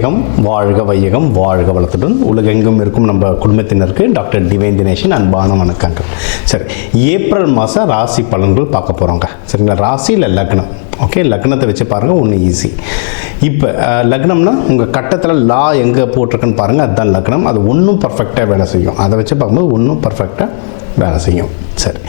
வையகம் வாழ்க வையகம் வாழ்க வளத்துடன் உலகெங்கும் இருக்கும் நம்ம குடும்பத்தினருக்கு டாக்டர் டிவைன் தினேஷன் அன்பான வணக்கங்கள். சரி, ஏப்ரல் மாதம் ராசி பலன்கள் பார்க்க போகிறோங்க. சரிங்களா, ராசி இல்லை லக்னம். ஓகே, லக்னத்தை வச்சு பாருங்கள், ஒன்று ஈஸி. இப்போ லக்னம்னா உங்கள் கட்டத்தில் லா எங்கே போட்டிருக்குன்னு பாருங்கள், அதுதான் லக்னம். அது ஒன்றும் பர்ஃபெக்டாக வேலை செய்யும். அதை வச்சு பார்க்கும்போது ஒன்றும் பர்ஃபெக்டாக வேலை செய்யும். சரி,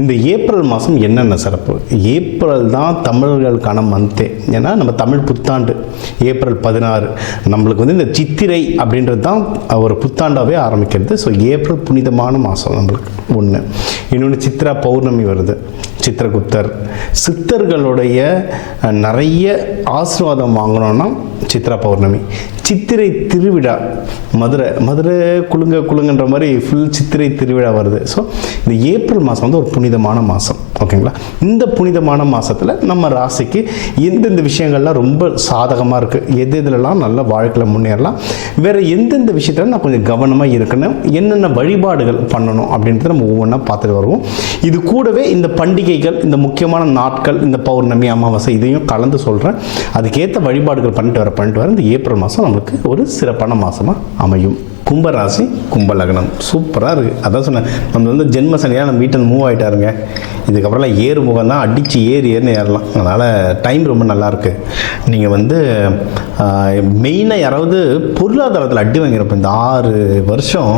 இந்த ஏப்ரல் மாதம் என்னென்ன சிறப்பு? ஏப்ரல் தான் தமிழர்களுக்கான மந்த்தே. ஏன்னா நம்ம தமிழ் புத்தாண்டு ஏப்ரல் 16. நம்மளுக்கு வந்து இந்த சித்திரை அப்படின்றது தான் ஒரு புத்தாண்டாகவே ஆரம்பிக்கிறது. ஸோ ஏப்ரல் புனிதமான மாதம் நம்மளுக்கு ஒன்று. இன்னொன்று சித்ரா பௌர்ணமி வருது, சித்திரகுப்தர். சித்தர்களுடைய நிறைய ஆசீர்வாதம் வாங்கணும்னா சித்ரா பௌர்ணமி. சித்திரை திருவிழா, மதுரை குலுங்கன்ற மாதிரி ஃபுல் சித்திரை திருவிழா வருது. ஸோ இந்த ஏப்ரல் மாதம் வந்து ஒரு புனிதமான மாதம். ஓகேங்களா, இந்த புனிதமான மாதத்தில் நம்ம ராசிக்கு எந்தெந்த விஷயங்கள்லாம் ரொம்ப சாதகமாக இருக்குது, எதுலலாம் நல்ல வாழ்க்கையில் முன்னேறலாம், வேறு எந்தெந்த விஷயத்தில் நான் கொஞ்சம் கவனமாக இருக்கணும், என்னென்ன வழிபாடுகள் பண்ணணும் அப்படின்றத நம்ம ஒவ்வொன்றா பார்த்துட்டு வருவோம். இது கூடவே இந்த பண்டிகைகள், இந்த முக்கியமான நாட்கள், இந்த பௌர்ணமி, அமாவாசை இதையும் கலந்து சொல்கிறேன். அதுக்கேற்ற வழிபாடுகள் பண்ணிட்டு வர இந்த ஏப்ரல் மாதம் நம்மளுக்கு ஒரு சிறப்பான மாதமாக அமையும். கும்பராசி, கும்பலக்னம் சூப்பராக இருக்குது. அதான் சொன்னேன், நம்ம வந்து ஜென்ம சனியாக நம்ம வீட்டில் மூவ் ஆகிட்டாருங்க. இதுக்கப்புறம்லாம் ஏறு முகம் தான், அடித்து ஏறுன்னு ஏறலாம். அதனால் டைம் ரொம்ப நல்லாயிருக்கு. நீங்கள் வந்து மெயினாக யாராவது பொருளாதாரத்தில் அடி வாங்கிறப்ப இந்த 6 வருஷம்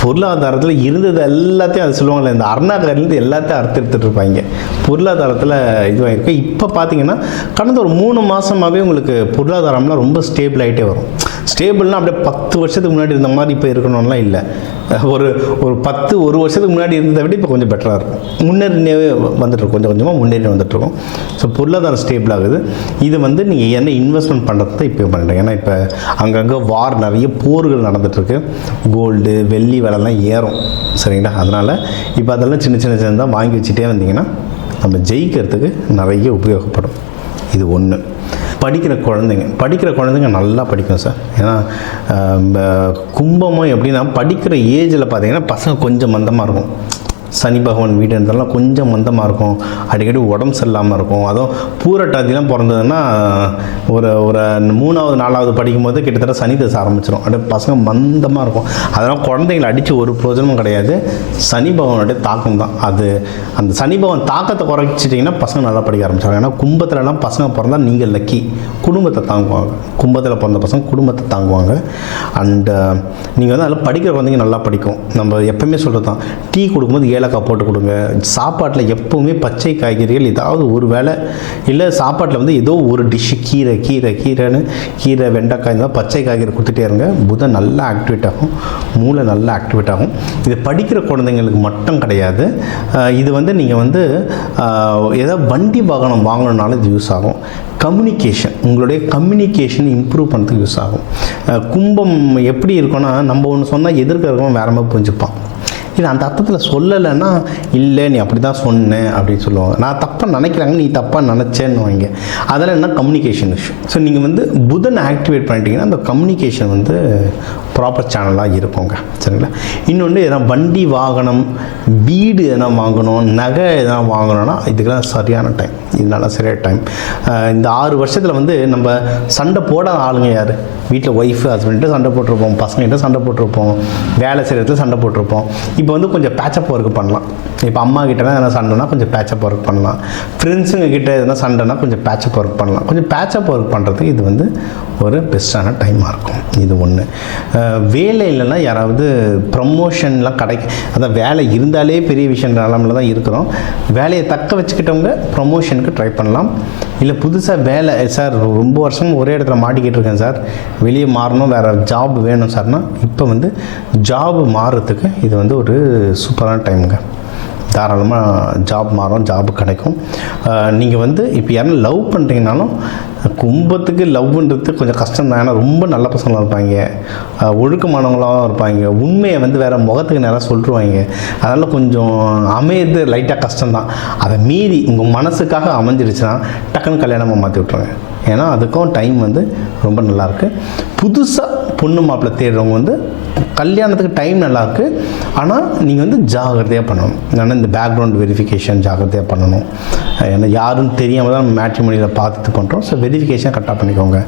பொருளாதாரத்தில் இருந்தது எல்லாத்தையும் அது சொல்லுவாங்கள்ல, இந்த அருணாகரிலேருந்து எல்லாத்தையும் அறுத்துட்டு இருப்பாங்க. பொருளாதாரத்தில் இதுவாகிருக்கு. இப்போ பார்த்தீங்கன்னா கடந்த ஒரு 3 மாதமாகவே உங்களுக்கு பொருளாதாரம்லாம் ரொம்ப ஸ்டேபிள் ஆகிட்டே வரும். ஸ்டேபிள்னால் அப்படியே 10 வருஷத்துக்கு முன்னாடி இருந்த மாதிரி இப்போ இருக்கணும்லாம் இல்லை. ஒரு 1 வருஷத்துக்கு முன்னாடி இருந்ததை விட இப்போ கொஞ்சம் பெட்டராக இருக்கும். முன்னேறினே வந்துட்டுருக்கும், கொஞ்சம் கொஞ்சமாக முன்னேறி வந்துட்டுருக்கும். ஸோ பொருளாதாரம் ஸ்டேபிள் ஆகுது. இது வந்து நீங்கள் என்ன இன்வெஸ்ட்மெண்ட் பண்ணுறது தான் இப்போ பண்ணுறீங்க. ஏன்னா இப்போ அங்கங்கே வார், நிறைய போர்கள் நடந்துகிட்ருக்கு. கோல்டு வெள்ளி விலைலாம் ஏறும். சரிங்களா, அதனால் இப்போ அதெல்லாம் சின்ன சின்னதாக வாங்கி வச்சுட்டே வந்தீங்கன்னா நம்ம ஜெயிக்கிறதுக்கு நிறைய உபயோகப்படும். இது ஒன்று. படிக்கிற குழந்தைங்க நல்லா படிக்கும் சார். ஏன்னா கும்பமும் எப்படின்னா படிக்கிற ஏஜில் பார்த்தீங்கன்னா பசங்க கொஞ்சம் மந்தமாக இருக்கும். சனி பகவான் வீடு இருந்தாலும் கொஞ்சம் மந்தமாக இருக்கும், அடிக்கடி உடம்பு சரியில்லாமல் இருக்கும். அதுவும் பூரட்டாதிலாம் பிறந்ததுன்னா ஒரு 3வது 4வது படிக்கும்போது கிட்டத்தட்ட சனி தசை ஆரம்பிச்சிடும். அப்படியே பசங்க மந்தமாக இருக்கும். அதனால் குழந்தைங்களை அடித்து ஒரு பிரயோஜனமும் கிடையாது. சனி பகவானுடைய தாக்கம் தான் அது. அந்த சனி பகவான் தாக்கத்தை குறைச்சிட்டிங்கன்னா பசங்க நல்லா படிக்க ஆரம்பிச்சாங்க. ஏன்னா கும்பத்துலலாம் பசங்க பிறந்தால் நீங்கள் லக்கி, குடும்பத்தை தாங்குவாங்க. கும்பத்தில் பிறந்த பசங்க குடும்பத்தை தாங்குவாங்க. அண்டு நீங்கள் வந்து அதில் படிக்கிற குழந்தைங்க நல்லா படிக்கும். நம்ம எப்பவுமே சொல்கிறது தான், டீ கொடுக்கும்போது ஏலக்காய் போட்டு கொடுங்க. சாப்பாட்டில் எப்போவுமே பச்சை காய்கறிகள் ஏதாவது ஒரு வேளை, இல்லை சாப்பாட்டில் வந்து ஏதோ ஒரு டிஷ்ஷு கீரை வெண்டைக்காய் இந்த பச்சை காய்கறி கொடுத்துட்டே இருங்க. புதன் நல்லா ஆக்டிவேட் ஆகும், மூளை நல்லா ஆக்டிவேட் ஆகும். இது படிக்கிற குழந்தைங்களுக்கு மட்டும் கிடையாது. இது வந்து நீங்கள் வந்து ஏதாவது வண்டி வாகனம் வாங்கணுன்னாலும் இது யூஸ் ஆகும். உங்களுடைய கம்யூனிகேஷன் இம்ப்ரூவ் பண்ணுறதுக்கு யூஸ் ஆகும். கும்பம் எப்படி இருக்குன்னா, நம்ம ஒன்று சொன்னால் எதிர்க்க இருக்கவங்க வேற மாதிரி புரிஞ்சுப்பான். இல்லை அந்த அர்த்தத்தில் சொல்லலைன்னா, இல்லை நீ அப்படி தான் சொன்னேன் அப்படின்னு சொல்லுவாங்க. நான் தப்பாக நினைக்கிறாங்க, நீ தப்பாக நினச்சேன்னு வாங்க. அதெல்லாம் என்ன கம்யூனிகேஷன் இஷ்யூ. ஸோ நீங்கள் வந்து புதன் ஆக்டிவேட் பண்ணிட்டீங்கன்னா அந்த கம்யூனிகேஷன் வந்து ப்ராப்பர் சேனலாக இருக்குங்க. சரிங்களா, இன்னொன்று எதனா வண்டி வாகனம், வீடு எதனா வாங்கணும், நகை எதனா வாங்கணும்னா இதுக்கெல்லாம் சரியான டைம். இதனால சரியான டைம். இந்த 6 வருஷத்தில் வந்து நம்ம சண்டை போடாத ஆளுங்க யார்? வீட்டில் ஒய்ஃபு ஹஸ்பண்ட்டு சண்டை போட்டிருப்போம், பசங்கள்கிட்ட சண்டை போட்டிருப்போம், வேலை செய்கிறதுல சண்டை போட்டிருப்போம். இப்போ வந்து கொஞ்சம் பேச்சப் ஒர்க் பண்ணலாம். இப்போ அம்மா கிட்டனா எதனா சண்டைனா கொஞ்சம் பேச்சப் ஒர்க் பண்ணலாம். ஃப்ரெண்ட்ஸுங்க கிட்ட எதனா சண்டைனா கொஞ்சம் பேச்சப் ஒர்க் பண்ணலாம். கொஞ்சம் பேச்சப் ஒர்க் பண்ணுறதுக்கு இது வந்து ஒரு பெஸ்ட்டான டைமாக இருக்கும். இது ஒன்று. வேலை இல்லைன்னா யாராவது ப்ரமோஷன்லாம் அதான் வேலை இருந்தாலே பெரிய விஷயம் நிலமில் தான் இருக்கிறோம். வேலையை தக்க வச்சுக்கிட்டவங்க ப்ரமோஷனுக்கு ட்ரை பண்ணலாம். இல்லை புதுசாக வேலை, சார் ரொம்ப வருஷம் ஒரே இடத்துல மாட்டிக்கிட்டு இருக்கேன் சார், வெளியே மாறணும், வேறு ஜாப் வேணும் சார்னா இப்போ வந்து ஜாப் மாறுறதுக்கு இது வந்து ஒரு சூப்பரான டைமுங்க. தாராளமாக ஜாப் மாறும், ஜாப் கிடைக்கும். நீங்கள் வந்து இப்போ யாரும் லவ் பண்ணுறீங்கனாலும் கும்பத்துக்கு லவ்ன்றது கொஞ்சம் கஷ்டம் தான். ஏன்னா ரொம்ப நல்ல பசங்களாக இருப்பாங்க, ஒழுக்கமானவங்களாகவும் இருப்பாங்க, உண்மையை வந்து வேறு முகத்துக்கு நேரம் சொல்லிடுவாங்க. அதனால் கொஞ்சம் அமையது லைட்டாக கஷ்டம்தான். அதை மீறி உங்கள் மனசுக்காக அமைஞ்சிருச்சுன்னா டக்குன்னு கல்யாணமாக மாற்றி விட்ருங்க. ஏன்னா அதுக்கும் டைம் வந்து ரொம்ப நல்லாயிருக்கு. புதுசாக பொண்ணு மாப்பிள்ளை தேடுறவங்க வந்து கல்யாணத்துக்கு டைம் நல்லாயிருக்கு. ஆனால் நீங்கள் வந்து ஜாகிரதையாக பண்ணணும். ஏன்னா இந்த பேக்ரவுண்ட் வெரிஃபிகேஷன் ஜாகிரதையாக பண்ணணும். ஏன்னா யாரும் தெரியாமல் தான் மேட்ரிமோனியில் பார்த்துட்டு பண்ணுறோம். ஸோ வெரிஃபிகேஷன் கரெக்டாக பண்ணிக்கோங்க.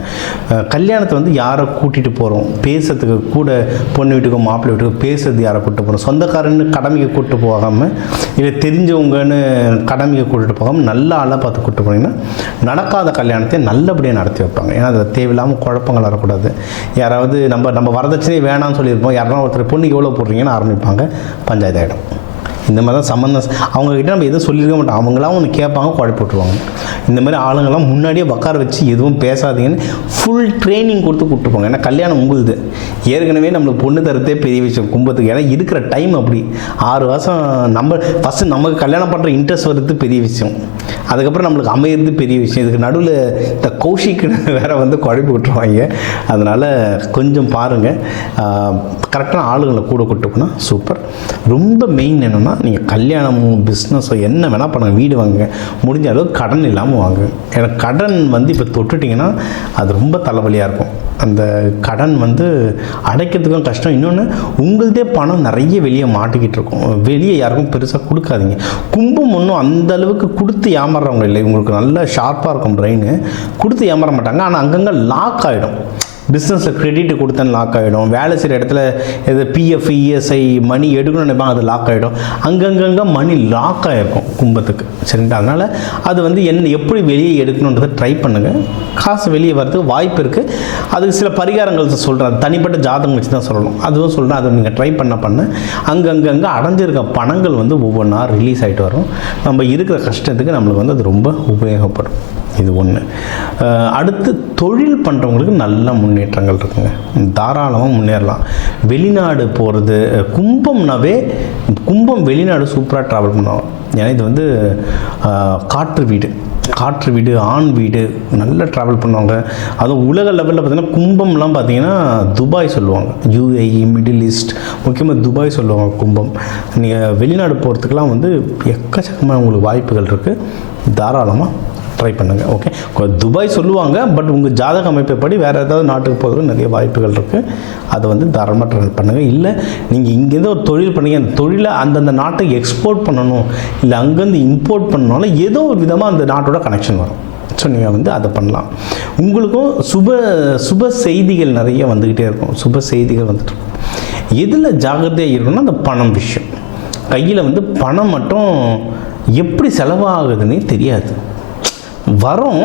கல்யாணத்தை வந்து யாரை கூட்டிகிட்டு போகிறோம், பேசுறதுக்கு கூட பொண்ணு வீட்டுக்கோ மாப்பிள்ளை வீட்டுக்கோ பேசுறது யாரை கூப்பிட்டு போகிறோம், சொந்தக்காரன்னு கடமைக்கு கூப்பிட்டு போகாமல் இல்லை தெரிஞ்சவங்கன்னு கடமைக்கு கூட்டிகிட்டு போகாமல் நல்ல ஆளாக பார்த்து கூப்பிட்டு போனீங்கன்னா நடக்காத கல்யாணத்தை நல்லபடியாக நடத்தி வைப்பாங்க. ஏன்னா அதில் தேவையில்லாமல் குழப்பங்கள் வரக்கூடாது. யாராவது நம்ம வரதட்சணையே வேணாம்னு சொல்லியிருப்போம், யாராவது ஒருத்தர் பொண்ணுக்கு எவ்வளோ போடுறீங்கன்னு ஆரம்பிப்பாங்க, பஞ்சாயத்து ஆகிடும். இந்த மாதிரி தான் சம்மந்தம். அவங்கக்கிட்ட நம்ம எதுவும் சொல்லியிருக்க மாட்டோம், அவங்களாம் ஒன்று கேட்பாங்க, குழப்பி விட்டுருவாங்க. இந்த மாதிரி ஆளுங்கள்லாம் முன்னாடியே உட்கார வச்சு எதுவும் பேசாதீங்கன்னு ஃபுல் ட்ரைனிங் கொடுத்து கூப்பிட்டுப்போங்க. ஏன்னா கல்யாணம் உங்களுது. ஏற்கனவே நம்மளுக்கு பொண்ணு தரத்தே பெரிய விஷயம் கும்பத்துக்கு. ஏன்னா இருக்கிற டைம் அப்படி 6 வருஷம் நம்ம ஃபஸ்ட்டு நமக்கு கல்யாணம் பண்ணுற இன்ட்ரெஸ்ட் வருது பெரிய விஷயம், அதுக்கப்புறம் நம்மளுக்கு அமையிறது பெரிய விஷயம். இதுக்கு நடுவில் இந்த கௌஷிக்குன்னு வேற வந்து குழப்பி விட்டுருவாங்க. அதனால் கொஞ்சம் பாருங்கள், கரெக்டான ஆளுங்களை கூட கூப்பிட்டு போனால் சூப்பர். ரொம்ப மெயின் என்னென்னா நீங்கள் கல்யாணமோ பிஸ்னஸோ என்ன வேணால் பண்ணுங்கள், வீடு வாங்குங்க, முடிஞ்ச அளவுக்கு கடன் இல்லாமல் வாங்குங்க. ஏன்னா கடன் வந்து இப்போ தொட்டுட்டிங்கன்னா அது ரொம்ப தலைவலியாக இருக்கும். அந்த கடன் வந்து அடைக்கிறதுக்கும் கஷ்டம். இன்னொன்று உங்கள்தே பணம் நிறைய வெளியே மாட்டிக்கிட்டு இருக்கும், வெளியே யாருக்கும் பெருசாக கொடுக்காதீங்க. கும்பம் ஒன்றும் அந்த அளவுக்கு கொடுத்து ஏமாறுறவங்க இல்லை, உங்களுக்கு நல்லா ஷார்ப்பாக இருக்கும் பிரெயின், கொடுத்து ஏமாற மாட்டாங்க. ஆனால் அங்கங்கே லாக் ஆகிடும். பிஸ்னஸில் கிரெடிட் கொடுத்தேன்னு லாக் ஆகிடும், வேலை செய்கிற இடத்துல எது பிஎஃப் இஎஸ்ஐ மணி எடுக்கணும்னு நினைப்பாங்க, அது லாக் ஆகிடும். அங்கங்கே மணி லாக் ஆகிருக்கும் கும்பத்துக்கு. சரிங்களா? அதனால் அது வந்து எப்படி வெளியே எடுக்கணுன்றதை ட்ரை பண்ணுங்கள். காசு வெளியே வரதுக்கு வாய்ப்பு இருக்குது. அதுக்கு சில பரிகாரங்கள் சொல்கிறேன், தனிப்பட்ட ஜாதகம் வச்சு தான் சொல்லணும், அதுவும் சொல்கிறேன். அதை நீங்கள் ட்ரை பண்ண அங்கங்கே அடைஞ்சிருக்க பணங்கள் வந்து ஒவ்வொன்றா ரிலீஸ் ஆகிட்டு வரும். நம்ம இருக்கிற கஷ்டத்துக்கு நம்மளுக்கு வந்து அது ரொம்ப உபயோகப்படும். இது ஒன்று. அடுத்து தொழில் பண்ணுறவங்களுக்கு நல்ல முன்னேற்றங்கள் இருக்குங்க, தாராளமாக முன்னேறலாம். வெளிநாடு போகிறது, கும்பம் வெளிநாடு சூப்பராக ட்ராவல் பண்ணுவாங்க. ஏன்னா இது வந்து காற்று வீடு ஆண் வீடு நல்லா ட்ராவல் பண்ணுவாங்க. அதுவும் உலக லெவலில் பார்த்திங்கன்னா கும்பம்லாம் பார்த்திங்கன்னா துபாய் சொல்லுவாங்க, யூஏஇ மிடில் ஈஸ்ட், முக்கியமாக துபாய் சொல்லுவாங்க கும்பம். நீங்கள் வெளிநாடு போகிறதுக்கெலாம் வந்து எக்கச்சக்கமான உங்களுக்கு வாய்ப்புகள் இருக்குது, தாராளமாக ட்ரை பண்ணுங்கள். ஓகே, துபாய் சொல்லுவாங்க, பட் உங்கள் ஜாதக அமைப்பைப்படி வேறு ஏதாவது நாட்டுக்கு போகிறதுக்கு நிறைய வாய்ப்புகள் இருக்குது. அதை வந்து தாராளமாக ட்ரை பண்ணுங்கள். இல்லை நீங்கள் இங்கேருந்து ஒரு தொழில் பண்ணீங்க, அந்த தொழிலை அந்தந்த நாட்டுக்கு எக்ஸ்போர்ட் பண்ணணும், இல்லை அங்கேருந்து இம்போர்ட் பண்ணனால ஏதோ ஒரு விதமாக அந்த நாட்டோட கனெக்ஷன் வரும். ஸோ நீங்கள் வந்து அதை பண்ணலாம். உங்களுக்கும் சுப செய்திகள் நிறைய வந்துக்கிட்டே இருக்கும், சுப செய்திகள் வந்துட்டு இருக்கும். எதில் ஜாகிரதையாக இருக்கணும்னா அந்த பணம் விஷயம். கையில் வந்து பணம் மட்டும் எப்படி செலவாகுதுன்னே தெரியாது, வரும்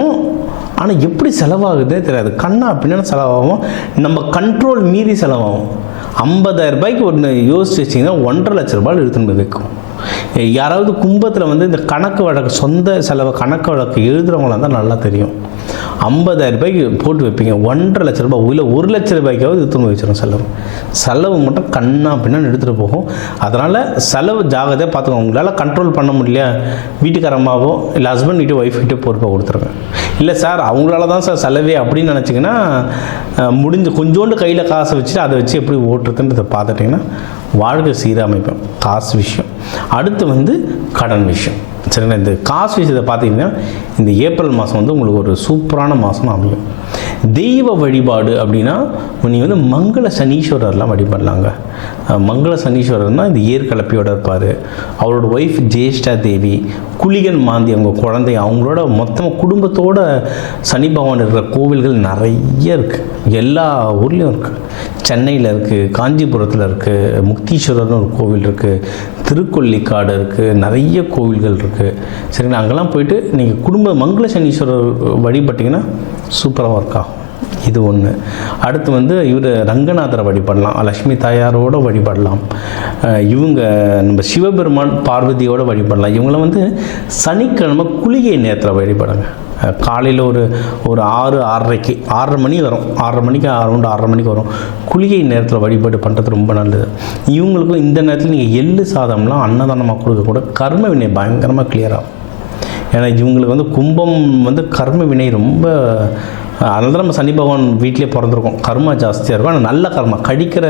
ஆனால் எப்படி செலவாகுதே தெரியாது. கண்ணா அப்படின்னா செலவாகும், நம்ம கண்ட்ரோல் மீறி செலவாகும். 50,000 ரூபாய்க்கு ஒன்று யோசிச்சு வச்சிங்கன்னா 1.5 லட்ச ரூபாய் எடுத்துன்னு வைக்கும். யாராவது கும்பத்தில் வந்து இந்த கணக்கு வழக்கு சொந்த செலவு கணக்கு வழக்கு எழுதுகிறவங்களாம் தான் நல்லா தெரியும். 50,000 ரூபாய்க்கு போட்டு வைப்பீங்க, 1.5 லட்ச ரூபாய் இல்லை 1 லட்ச ரூபாய்க்காவது எடுத்துன்னு வச்சிடும். செலவு மட்டும் கண்ணா பின்னான்னு எடுத்துகிட்டு போகும். அதனால் செலவு ஜாகிரதையாக பார்த்துக்கோங்க. உங்களால் கண்ட்ரோல் பண்ண முடியல, வீட்டுக்காரம்மாவோ இல்லை ஹஸ்பண்ட் கிட்டே ஒய்ஃப் கிட்டே பொறுப்பாக கொடுத்துருங்க. இல்லை சார் அவங்களால தான் சார் செலவே அப்படின்னு நினச்சிங்கன்னா கொஞ்சோண்டு கையில் காசை வச்சுட்டு அதை வச்சு எப்படி ஓட்டுறதுன்றதை பார்த்துட்டிங்கன்னா வாழ்க்கை சீரமைப்பேன். காசு விஷயம். அடுத்து வந்து கடன் விஷயம். சரிங்களா? இந்த காசு விஷயத்தை பார்த்தீங்கன்னா இந்த ஏப்ரல் மாதம் வந்து உங்களுக்கு ஒரு சூப்பரான மாதம் அமையும். தெய்வ வழிபாடு அப்படின்னா நீங்கள் வந்து மங்கள சனீஸ்வரர்லாம் வழிபடலாங்க. மங்கள சனீஸ்வரர்னால் இந்த ஏற்கலப்பையோடு இருப்பார், அவரோட ஒய்ஃப் ஜேஷ்டா தேவி, குளிகன் மாந்தி அவங்க குழந்தை, அவங்களோட மொத்தமாக குடும்பத்தோட சனி பகவான் இருக்கிற கோவில்கள் நிறைய இருக்குது, எல்லா ஊர்லேயும் இருக்குது. சென்னையில் இருக்குது, காஞ்சிபுரத்தில் இருக்குது, முக்தீஸ்வரர்னு ஒரு கோவில் இருக்குது, திருக்கொல்லிக்காடு இருக்குது, நிறைய கோவில்கள் இருக்குது. சரிங்களா? அங்கெல்லாம் போயிட்டு நீங்கள் மங்கள சனீஸ்வரர் வழிபட்டிங்கன்னா சூப்பராக ஒர்க் ஆகும். இது ஒன்று. அடுத்து வந்து இவர் ரங்கநாதரை வழிபடலாம், லக்ஷ்மி தாயாரோடு வழிபடலாம். இவங்க நம்ம சிவபெருமான் பார்வதியோடு வழிபடலாம். இவங்கள வந்து சனிக்கிழமை குளிகை நேரத்தில் வழிபடுங்க. காலையில் ஒரு 6:30க்கு 6:30 மணி வரும், 6:30 மணிக்கு அரௌண்ட் 6:30 மணிக்கு வரும். குளிகை நேரத்தில் வழிபாடு பண்ணுறது ரொம்ப நல்லது. இவங்களுக்கும் இந்த நேரத்தில் நீங்கள் எள்ளு சாதம்லாம் அன்னதானமாக கொடுக்கக்கூட கர்ம வினை பயங்கரமாக கிளியராகும். ஏன்னா இவங்களுக்கு வந்து கும்பம் வந்து கர்ம வினை ரொம்ப, அதனால தான் நம்ம சனி பகவான் வீட்டிலே பிறந்திருக்கோம், கர்மா ஜாஸ்தியாக இருக்கும். ஆனால் நல்ல கர்மா கடிக்கிற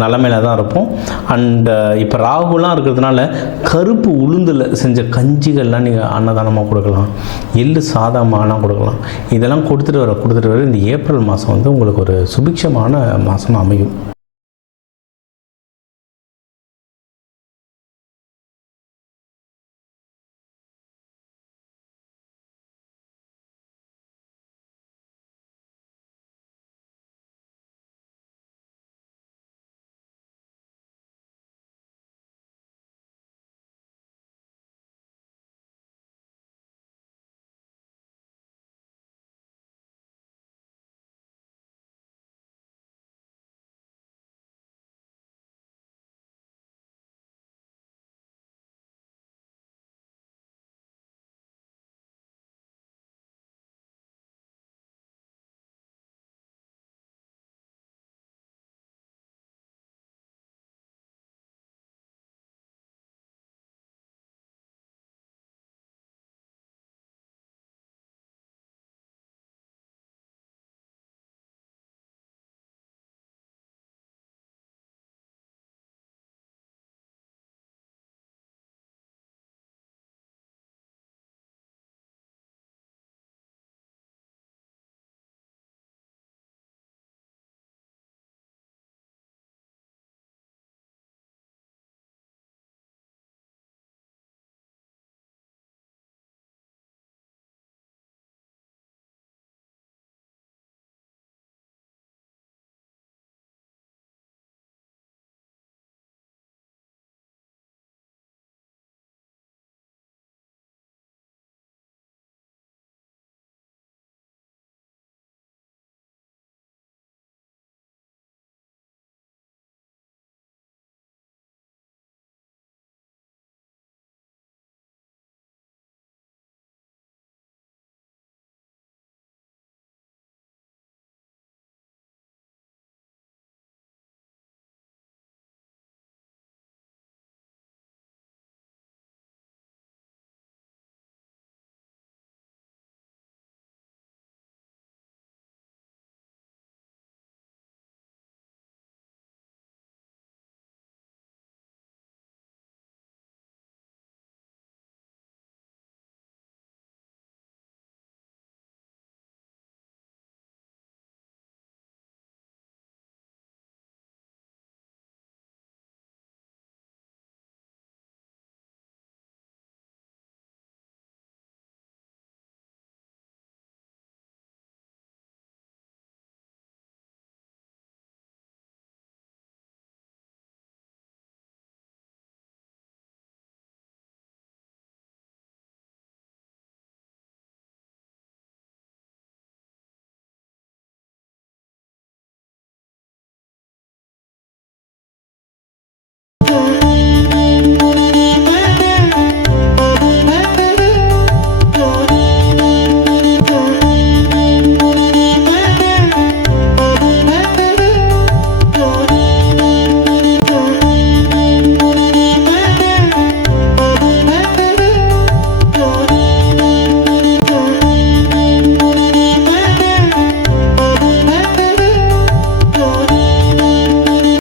நிலமையில தான் இருப்போம். அண்டு இப்போ ராகுலாம் இருக்கிறதுனால கருப்பு உளுந்தில் செஞ்ச கஞ்சிகள்லாம் நீங்கள் அன்னதானமாக கொடுக்கலாம், எள்ளு சாதமாக கொடுக்கலாம். இதெல்லாம் கொடுத்துட்டு வர இந்த ஏப்ரல் மாதம் வந்து உங்களுக்கு ஒரு சுபிக்ஷமான மாதமாக அமையும்.